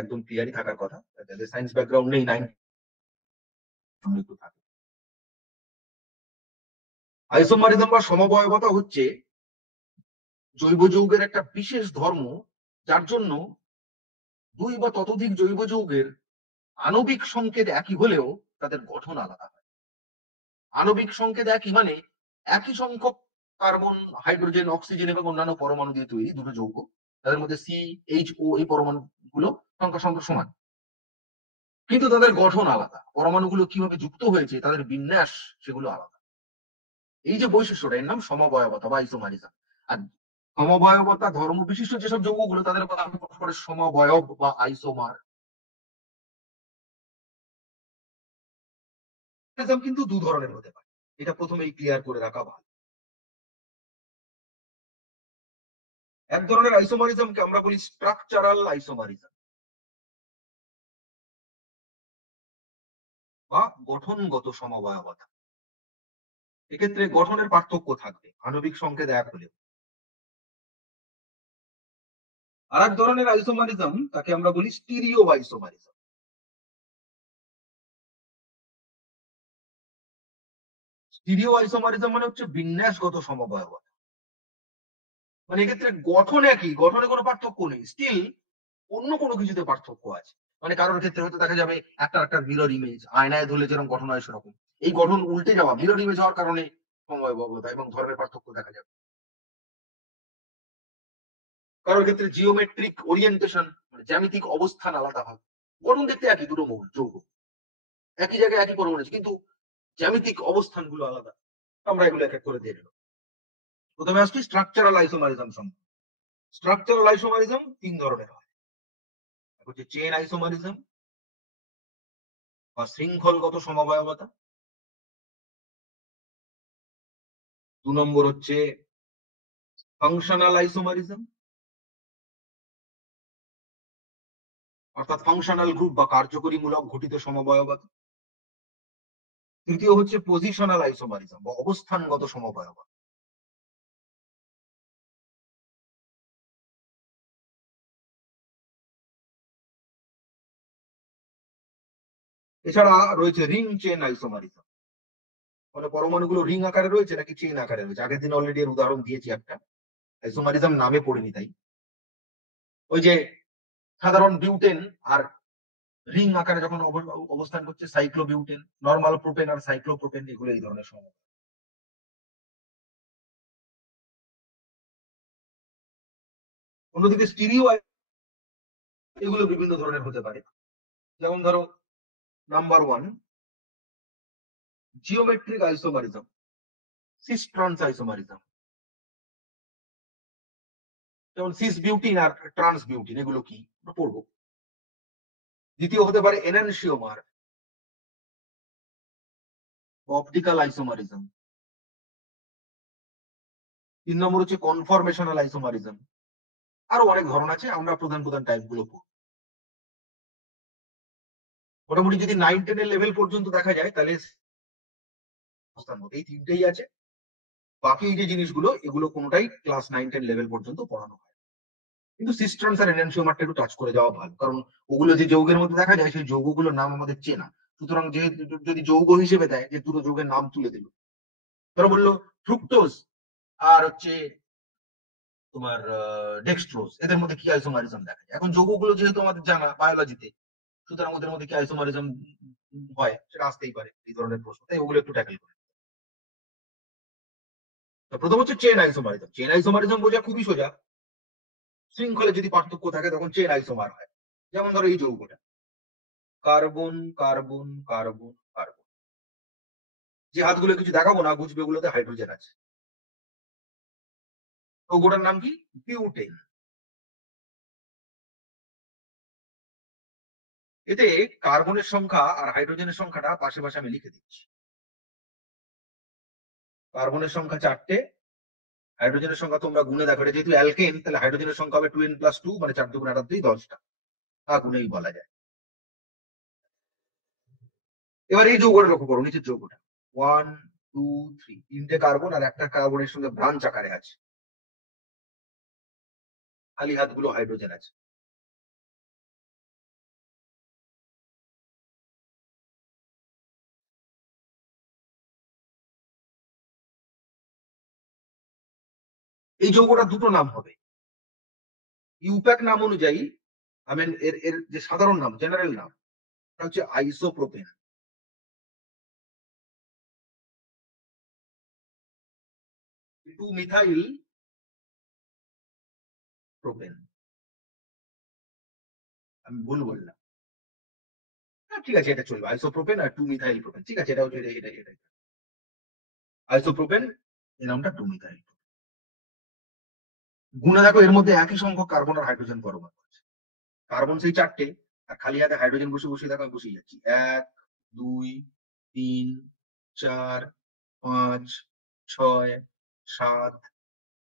একদম ক্লিয়ারই থাকার কথা, যাদের সায়েন্স ব্যাকগ্রাউন্ড নেই 9 একটু থাকে। আইসোমারিজম বা সমবয়বতা হচ্ছে জৈব যৌগের একটা বিশেষ ধর্ম, যার জন্য দুই বা ততোধিক জৈব যৌগের আণবিক সংকেত একই হলেও তাদের গঠন আলাদা হয়। আণবিক সংকেত একই মানে একই সংখ্যক কার্বন, হাইড্রোজেন, অক্সিজেন এবং অন্যান্য পরমাণু দিয়ে তৈরি দুটো যৌগ, তাদের মধ্যে সি, এইচ, ও এই পরমাণু গুলো সংখ্যা সমান, কিন্তু তাদের গঠন আলাদা। পরমাণুগুলো কিভাবে যুক্ত হয়েছে, তাদের বিন্যাস সেগুলো আলাদা। এই যে বৈশিষ্ট্যটা, এর নাম সমবয়বতা বা আইসোমারিজম। আর সমবয়বতা ধর্ম বিশিষ্ট যেসব যৌগগুলো তাদের বলা হয় পরস্পরের সমবয়ব বা আইসোমার। কিন্তু দু ধরনের হতে পারে, এটা প্রথমেই ক্লিয়ার করে রাখা ভালো। এক ধরনের আইসোমারিজমকে আমরা বলি স্ট্রাকচারাল আইসোমারিজম বা গঠনগত সমবয়বতা। এক্ষেত্রে গঠনের পার্থক্য থাকবে, আণবিক সংকেত এক হলেও। আর এক ধরনের আইসোমারিজম, তাকে আমরা বলি স্টিরিও আইসোমারিজম। স্টিরিও আইসোমারিজম মানে হচ্ছে বিন্যাসগত সমবয়বতা। মানে এক্ষেত্রে গঠন একই, গঠনে কোনো পার্থক্য নেই, স্টিল অন্য কোনো কিছুতে পার্থক্য আছে। মানে কারোর ক্ষেত্রে হয়তো দেখা যাবে একটা একটা মিরর ইমেজ, আয়নায় ধরলে যেরকম গঠন হয় সেরকম, এই গঠন উল্টে যাওয়া মিরর ইমেজ হওয়ার কারণে সমবয়বতা এবং ধর্মের পার্থক্য দেখা যাবে। কারোর ক্ষেত্রে জিওমেট্রিক ওরিয়েন্টেশন, মানে জ্যামিতিক অবস্থান আলাদা হয়। গঠন দেখতে একই, দুটো মৌল যৌগ একই জায়গায় একই পরমাণু আছে, কিন্তু জ্যামিতিক অবস্থানগুলো আলাদা। আমরা এগুলো এক এক করে দিয়ে দিলাম। প্রথমে আসছি স্ট্রাকচারাল আইসোমারিজম সম্পর্কে। স্ট্রাকচারাল আইসোমারিজম তিন ধরনের হয়। এক হচ্ছে চেইন আইসোমারিজম বা শৃঙ্খলগত সমবায়বতা। দু নম্বর হচ্ছে ফাংশনাল আইসোমারিজম, অর্থাৎ ফাংশনাল গ্রুপ বা কার্যকরীমূলক ঘটিত সমবায়বতা। তৃতীয় হচ্ছে পজিশনাল আইসোমারিজম বা অবস্থানগত সমবায়বতা। এছাড়া রয়েছে রিং চেন আইসোমারিজম, মানে পরমাণুগুলো রিং আকারে রয়েছে নাকি চেন আকারে রয়েছে। আগের দিন অলরেডি এর উদাহরণ দিয়েছি একটা, আইসোমারিজম নামে পড়িনি তাই। ওই যে সাধারণ বিউটেন আর রিং আকারে যখন অবস্থান করছে সাইক্লোবিউটেন, নর্মাল প্রোপেন আর সাইক্লোপ্রোপেন, এগুলো এই ধরনের সমবায়। অন্যদিকে স্টিরিও এগুলো বিভিন্ন ধরনের হতে পারে। যেমন ধরো number one, geometric isomerism, cis trans isomerism. যেমন সিস বিউটিন আর ট্রান্স বিউটিন, এগুলো কি পড়বো। দ্বিতীয় হতে পারে এনানসিওমার, অপটিক্যাল আইসোমারিজম। তিন নম্বর হচ্ছে কনফরমেশনাল আইসোমারিজম। আরো অনেক ধরন আছে, আমরা প্রধান প্রধান টাইপ গুলো পড়ব। মোটামুটি যদি 9-10 এর লেভেল পর্যন্ত দেখা যায় তাহলে এই তিনটেই আছে। বাকি এই যে জিনিসগুলো, এগুলো কোনোটাই ক্লাস 9-10 লেভেল পর্যন্ত পড়ানো হয়। কিন্তু সিস্টেমস আর এনহান্সিওমারটা একটু টাচ করে যাওয়া ভালো, কারণ ওগুলো যে যৌগের মধ্যে দেখা যায় সেই যৌগগুলোর নাম আমাদের চেনা। সুতরাং যেহেতু যদি যৌগ হিসেবে দেয় যে দুটো যৌগের নাম তুলে দিল, ধরো বললো ফ্রুক্টোজ আর হচ্ছে তোমার ডেক্সট্রোজ, এদের মধ্যে কি আইসোমারিজম দেখা যায়। এখন যৌগগুলো যেহেতু আমাদের জানা বায়োলজিতে, সুতরাং ওদের মধ্যে কি আইসোমারিজম হয় সেটা আসতেই পারে এই ধরনের প্রশ্ন, তাই ওগুলো একটু ট্যাকেল করে। তো প্রথম হচ্ছে চেন আইসোমারিজম। চেন আইসোমারিজম বোঝা খুবই সোজা, শৃঙ্খলে যদি পার্থক্য থাকে তখন চেন আইসোমার হয়। যেমন ধরো এই যৌগটা কার্বন কার্বন কার্বন কার্বন, যে হাতগুলো কিছু দেখাবো না বুঝবে ওগুলোতে হাইড্রোজেন আছে। যৌগটার নাম কি? বিউটেন। এতে কার্বনের সংখ্যা আর হাইড্রোজেনের সংখ্যাটা পাশে পাশে আমি লিখে দিচ্ছি। কার্বনের সংখ্যা 4টে, হাইড্রোজেনের সংখ্যা তোমরা গুণে দেখো, এটা যেহেতু অ্যালকেন তাহলে হাইড্রোজেনের সংখ্যা হবে 2n+2, মানে 4 2 8 2 10টা, তা গুণেই বলা যায়। এবার এই যৌগটা লক্ষ্য করো, নিচের যৌগটা 1 2 3, তিনটে কার্বন আর একটা কার্বনের সঙ্গে ব্রাঞ্চ আকারে আছে, খালি হাতগুলো হাইড্রোজেন আছে। এই যৌগটা দুটো নাম হবে। ইউপ্যাক নাম অনুযায়ী এর এর যে সাধারণ নাম, জেনারেল নাম, হচ্ছে আইসোপ্রোপেন। 2-মিথাইল প্রোপেন। আমি ভুল বললাম। ঠিক আছে, এটা চলবে, আইসোপ্রোপেন আর 2-মিথাইল প্রোপেন। ঠিক আছে, এটা হচ্ছে এটা আইসোপ্রোপেন, এর নামটা 2-মিথাইল। গুণে দেখো, এর মধ্যে একই সংখ্যক কার্বন আর হাইড্রোজেন পরমাণু আছে। কার্বন সেই 4টে, আর খালি হাতে হাইড্রোজেন বসে দেখো, আমি বসিয়ে যাচ্ছি। 1, 2, 3, 4, 5, 6, 7,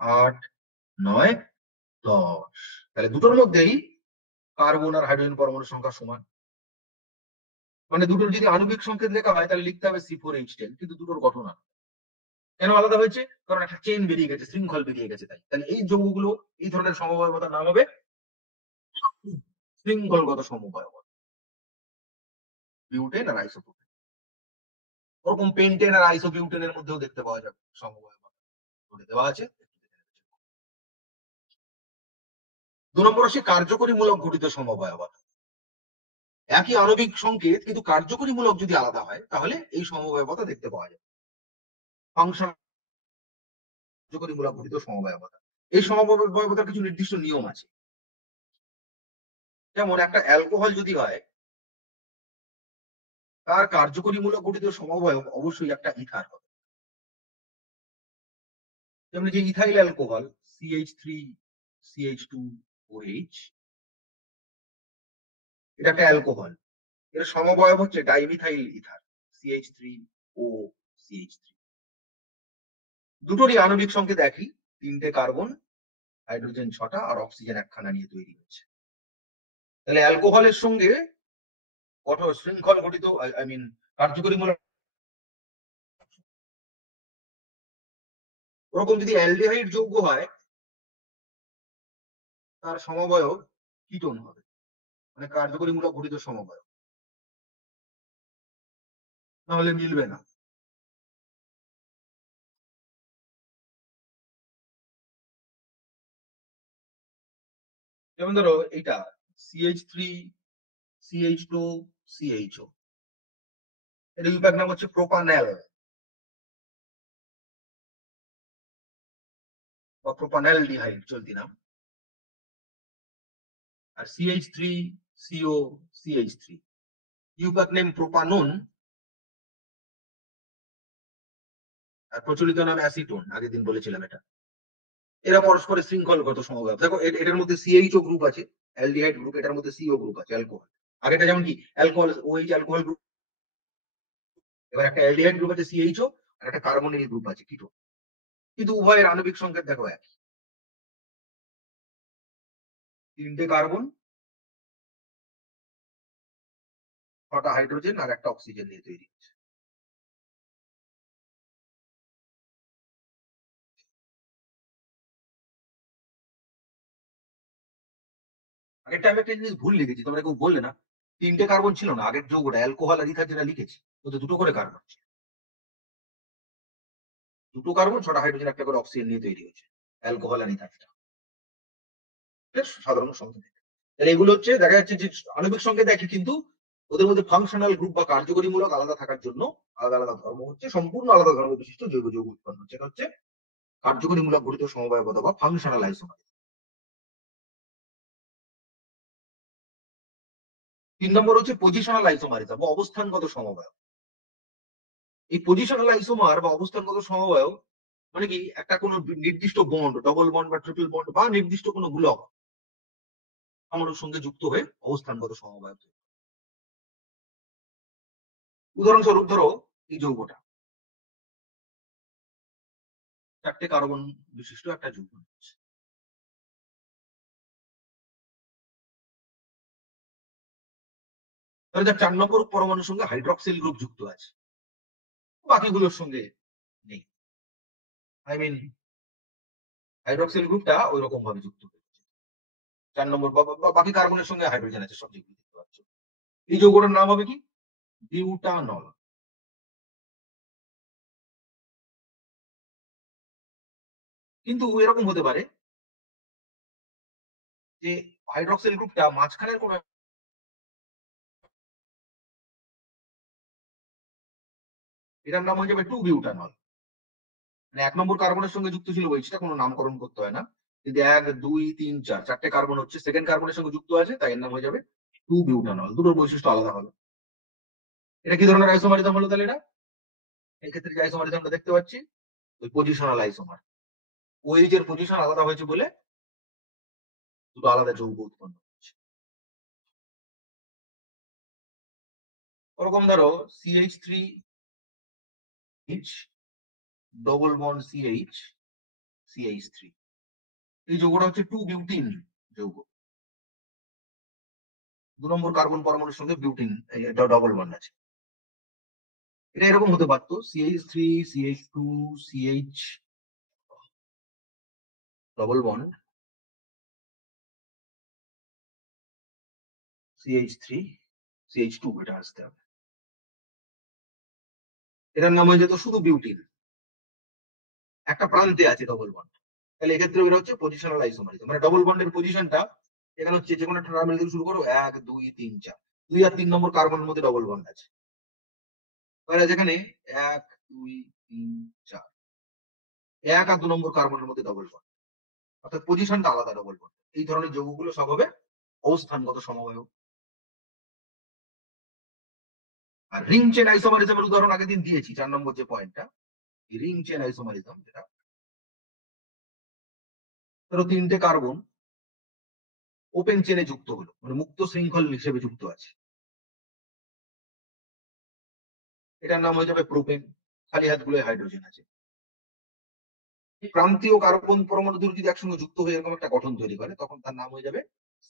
8, 9, 10। তাহলে দুটোর মধ্যেই কার্বন আর হাইড্রোজেন পরমাণুর সংখ্যা সমান। মানে দুটোর যদি আণবিক সংকেত লেখা হয় তাহলে লিখতে হবে C4H10, কিন্তু দুটোর গঠন আলাদা। কেন আলাদা হয়েছে? কারণ একটা চেন বেরিয়ে গেছে, শৃঙ্খল বেরিয়ে গেছে। তাহলে এই যৌগগুলো, এই ধরনের সমবায়বতার নাম হবে শৃঙ্খলগত সমবায়বতা। বিউটেন আর আইসোপ্রোপেন। ওরকম পেন্টেন আর আইসোবিউটেনের মধ্যেও দেখতে পাওয়া যাবে সমবায়বতা, দেওয়া আছে। 2 নম্বর হচ্ছে কার্যকরীমূলক ঘটিত সমবায়বতা। একই আণবিক সংকেত কিন্তু কার্যকরীমূলক যদি আলাদা হয় তাহলে এই সমবায়বতা দেখতে পাওয়া যায়। ফাংশন কার্যকরীমূলক ঘটিত সমবায়বতা। এই সমবায়বতার কিছু নির্দিষ্ট নিয়ম আছে। যেমন একটা অ্যালকোহল যদি হয়, তার কার্যকরীমূলক ঘটিত সমবায় অবশ্যই একটা ইথার হবে। যেমন যে ইথাইল অ্যালকোহল CH3CH2OH, এটা একটা অ্যালকোহল। এর সমবয়ব হচ্ছে ডাইমিথাইল ইথার CH3OCH3। দুটোরই আণবিক সংকেত একই, 3টে কার্বন, হাইড্রোজেন 6টা আর অক্সিজেন 1খানা নিয়ে তৈরি হচ্ছে। তাহলে অ্যালকোহলের সঙ্গে কঠোর শৃঙ্খল গঠিত, কার্যকরীমূলক। ওরকম যদি অ্যালডিহাইড যৌগ হয়, তার সমবয়ব কিটোন হবে, মানে কার্যকরীমূলক ঘটিত সমবয়ব, নাহলে মিলবে না। যেমন ধরো এটা CH3CH2CHO, এর ইউপ্যাক নাম হচ্ছে প্রোপানেল বা প্রোপানেলডিহাইড চলতি নাম। আর CH3COCH3, ইউপ্যাক নেম প্রোপানন, আর প্রচলিত নাম অ্যাসিটোন। আগের দিন বলেছিলাম এটা। এরা পরস্পরের শৃঙ্খলগত সমবায়। দেখো এটার মধ্যে CHO গ্রুপ আছে, অ্যালডিহাইড গ্রুপ, এটার মধ্যে CO গ্রুপ আছে, অ্যালকোহল। আগেটা যেমন কি অ্যালকোহল, OH অ্যালকোহল গ্রুপ, এবার একটা অ্যালডিহাইড গ্রুপ আছে CHO, আর একটা কার্বনিল গ্রুপ আছে কিটোন। কিন্তু উভয়ের আণবিক সংকেত দেখো এক, 3টে কার্বন, 6টা হাইড্রোজেন আর একটা অক্সিজেন নিয়ে তৈরি হচ্ছে। আগেরটা আমি একটা জিনিস ভুল লিখেছি, তোমরা কেউ বললে না। 3টে কার্বন ছিল না আগের যৌগটা, অ্যালকোহল আর ইথার যেটা লিখেছি, ওতে 2টো করে কার্বন ছিল। 2টো কার্বন, 6টা হাইড্রোজেন, একটা করে অক্সিজেন নিয়ে তৈরি হয়েছে অ্যালকোহল আর ইথারটা। সাধারণ সংকেত। তাহলে এগুলো হচ্ছে, দেখা যাচ্ছে যে আণবিক সংকেত একই, কিন্তু ওদের মধ্যে ফাংশনাল গ্রুপ বা কার্যকরীমূলক আলাদা থাকার জন্য আলাদা আলাদা ধর্ম হচ্ছে, সম্পূর্ণ আলাদা ধর্ম বিশিষ্ট জৈব যৌগ উৎপন্ন হচ্ছে। এটা হচ্ছে কার্যকরীমূলক ঘটিত সমবায়বতা বা ফাংশনাল আইসোমার। 3 নম্বর হচ্ছে পজিশনাল আইসোমারিজম বা অবস্থানগত সমবায়। এই পজিশনাল আইসোমার বা অবস্থানগত সমবায় মানে কি, একটা কোনো নির্দিষ্ট বন্ড, ডবল বন্ড বা ট্রিপল বন্ড বা নির্দিষ্ট কোনো গুলক পরমাণুর সঙ্গে যুক্ত হয়ে অবস্থানগত সমবায়। উদাহরণস্বরূপ ধরো এই যৌগটা 4টে কার্বন বিশিষ্ট একটা যৌগ। তাহলে যার 4 নম্বর পরমাণুর সঙ্গে হাইড্রক্সিল গ্রুপ যুক্ত আছে, বাকিগুলোর সঙ্গে নেই। হাইড্রক্সিল গ্রুপটা ওই রকম ভাবে যুক্ত হয়েছে। 4 নম্বর বাকি কার্বনের সঙ্গে হাইড্রোজেন আছে, সব যেগুলো দেখতে পাচ্ছ। এই যৌগটার নাম হবে কি? বিউটানল। কিন্তু এরকম হতে পারে যে হাইড্রক্সিল গ্রুপটা মাঝখানের কোনো, এটার নাম হয়ে যাবে 2 বিউটানল। মানে 1 নম্বর কার্বনের সঙ্গে যুক্ত ছিল ওই, সেটা কোনো নামকরণ করতে হয় না। যদি 1 2 3 4 চারটে কার্বন হচ্ছে সেকেন্ড কার্বনের সঙ্গে যুক্ত আছে, তাই এর নাম হয়ে যাবে 2 বিউটানল। দুটোর বৈশিষ্ট্য আলাদা হবে। এটা কি ধরনের আইসোমারিজম হলো তাহলে? এটা এই ক্ষেত্রে যে আইসোমারিজমটা দেখতে পাচ্ছি, ওই পজিশনাল আইসোমার। ওএইচ এর পজিশন আলাদা হয়েছে বলে দুটো আলাদা যৌগ উৎপন্ন হচ্ছে। ওরকম ধরো CH3H double bond CH, CH3, এই যৌগটা হচ্ছে 2 বিউটিন যৌগ। 2 নম্বর কার্বন পরমাণুর সঙ্গে বিউটিন ডবল বন্ড আছে। এটা এরকম হতে পারতো CH3 CH2 CH double bond CH3 CH2, এটা আসতে হবে। এটার নাম হয়ে যেত শুধু বিউটিন, একটা প্রান্তে আছে ডবল বন্ড। তাহলে এক্ষেত্রে এটা হচ্ছে পজিশনাল আইসোমারিজম। মানে ডবল বন্ডের পজিশনটা এখানে হচ্ছে যে কোনো একটা টার্মিনাল থেকে শুরু করো 1 2 3 4, 2 আর 3 নম্বর কার্বনের মধ্যে ডবল বন্ড আছে। তাহলে যেখানে 1 2 3 4, 1 আর 2 নম্বর কার্বনের মধ্যে ডবল বন্ড, অর্থাৎ পজিশনটা আলাদা ডবল বন্ড। এই ধরনের যৌগগুলো সব হবে অবস্থানগত সমবায়। আর রিং চেন আইসোমারিজমের উদাহরণ আগের দিন দিয়েছি, 4 নম্বর যে পয়েন্টটা, রিং চেন আইসোমারিজম, যেটা ধরো 3টে কার্বন ওপেন চেনে যুক্ত হলো, মানে মুক্ত শৃঙ্খল হিসেবে যুক্ত আছে, এটার নাম হয়ে যাবে প্রোপেন। খালি হাতগুলোয় হাইড্রোজেন আছে। প্রান্তীয় কার্বন পরমাণু দুটো যদি একসঙ্গে যুক্ত হয়ে এরকম একটা গঠন তৈরি করে, তখন তার নাম হয়ে যাবে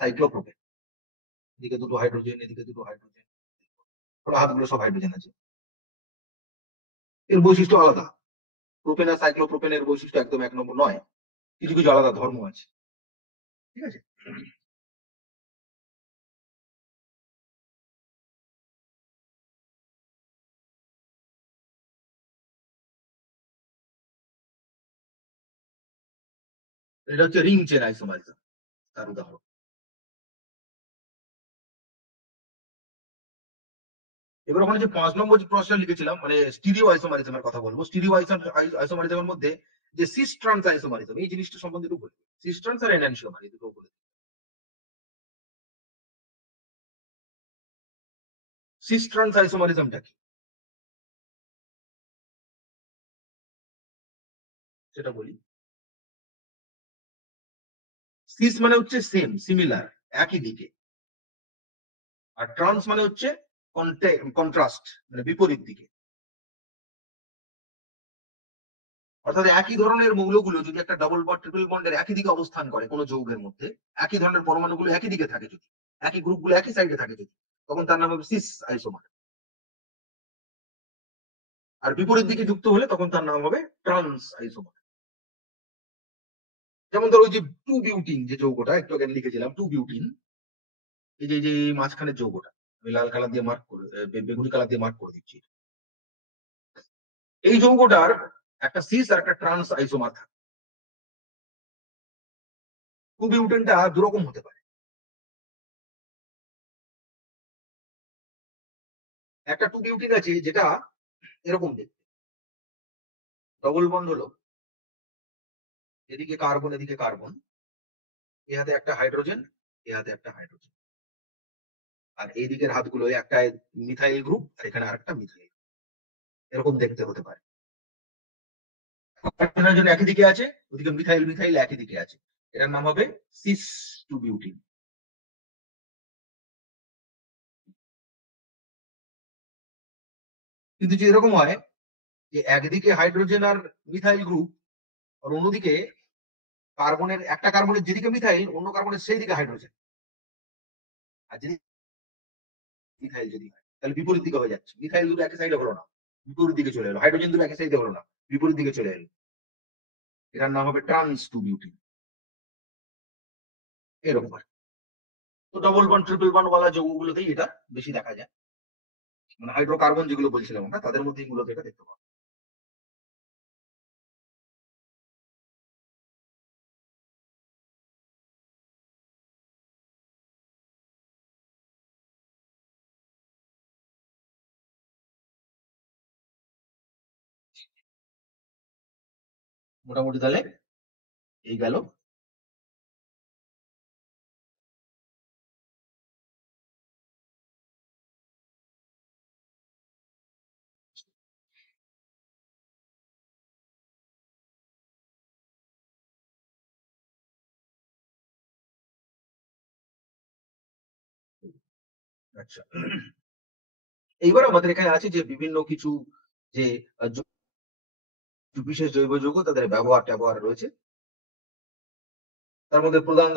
সাইক্লোপ্রোপেন। এদিকে দুটো হাইড্রোজেন, এদিকে দুটো হাইড্রোজেন, হাতগুলো সব হাইড্রোজেন আছে। এর বৈশিষ্ট্য আলাদা। প্রোপেন আর সাইক্লোপ্রোপেনের বৈশিষ্ট্য একদম 1 নম্বর নয়, কিছু কিছু আলাদা ধর্ম আছে। ঠিক আছে, এটা হচ্ছে রিং চেন আইসোমারিজম, তার উদাহরণ। এবার ওখানে যে 5 নম্বর যে প্রশ্নটা লিখেছিলাম, মানে স্টিরিও আইসোমারিজমের কথা বলবো। স্টিরিও আইসোমারিজমের মধ্যে যে সিস ট্রান্স আইসোমারিজম, এই জিনিসটা সম্বন্ধে একটু বলবো। সিস ট্রান্স আর এনানসিওমার, এই দুটো বলে। সিস ট্রান্স আইসোমারিজমটা কি সেটা বলি। সিস মানে হচ্ছে সেম, সিমিলার, একই দিকে। আর ট্রান্স মানে হচ্ছে কন্ট্রাস্ট, মানে বিপরীত দিকে। অর্থাৎ একই ধরনের মৌলগুলো যদি একটা ডাবল বন্ড ট্রিপল বন্ডের একই দিকে অবস্থান করে কোনো যৌগের মধ্যে, একই ধরনের পরমাণুগুলো একই দিকে থাকে যদি, একই গ্রুপগুলো একই সাইডে থাকে যদি, তখন তার নাম হবে সিস আইসোমার। আর বিপরীত দিকে যুক্ত হলে তখন তার নাম হবে ট্রান্স আইসোমার। যেমন ধরো ওই যে 2 বিউটিন যে যৌগটা একটু আগে লিখেছিলাম, 2 বিউটিন, এই যে মাঝখানের যৌগটা, আমি লাল কালার দিয়ে মার্ক করে, বেগুনি কালার দিয়ে মার্ক করে দিচ্ছি। এই যৌগটার একটা সিস আর একটা ট্রান্স আইসোমার থাকে। 2 বিউটেনটা দুরকম হতে পারে। একটা 2 বিউটিন আছে যেটা এরকম দেখতে, ডবল বন্ড হলো, এদিকে কার্বন এদিকে কার্বন, এ হাতে একটা হাইড্রোজেন, এ হাতে একটা হাইড্রোজেন, আর এই দিকের হাতগুলো একটা মিথাইল গ্রুপ আর এখানে আরেকটা মিথাইল, এরকম দেখতে হতে পারে। হাইড্রোজেন একই দিকে আছে, ওদিকে মিথাইল মিথাইল একই দিকে আছে, এটার নাম হবে সিস 2 বিউটিন। কিন্তু যদি এরকম হয় যে একদিকে হাইড্রোজেন আর মিথাইল গ্রুপ, আর অন্যদিকে কার্বনের, একটা কার্বনের যেদিকে মিথাইল অন্য কার্বনের সেই দিকে হাইড্রোজেন, আর যদি মিথাইল যদি হয় তাহলে বিপরীত দিকে হয়ে যাচ্ছে। মিথাইল দুটো একই সাইডে হলো না, বিপরীত দিকে চলে এলো। হাইড্রোজেন দুটো একই সাইডে হলো না, বিপরীত দিকে চলে এলো। এটার নাম হবে ট্রান্স 2 বিউটিন। এরকম আর তো ডবল বন্ড ট্রিপল বন্ড ওয়ালা যৌগগুলোতেই এটা বেশি দেখা যায়। মানে হাইড্রোকার্বন যেগুলো বলছিলাম আমরা, তাদের মধ্যে এগুলোতে এটা দেখতে পাবো। মোটামুটি তাহলে এই গেল। আচ্ছা, এইবার আমাদের এখানে আছে যে বিভিন্ন কিছু যে বিশেষ জৈব যৌগ তাদের ব্যবহার ট্যাবহার রয়েছে। তার মধ্যে প্রধান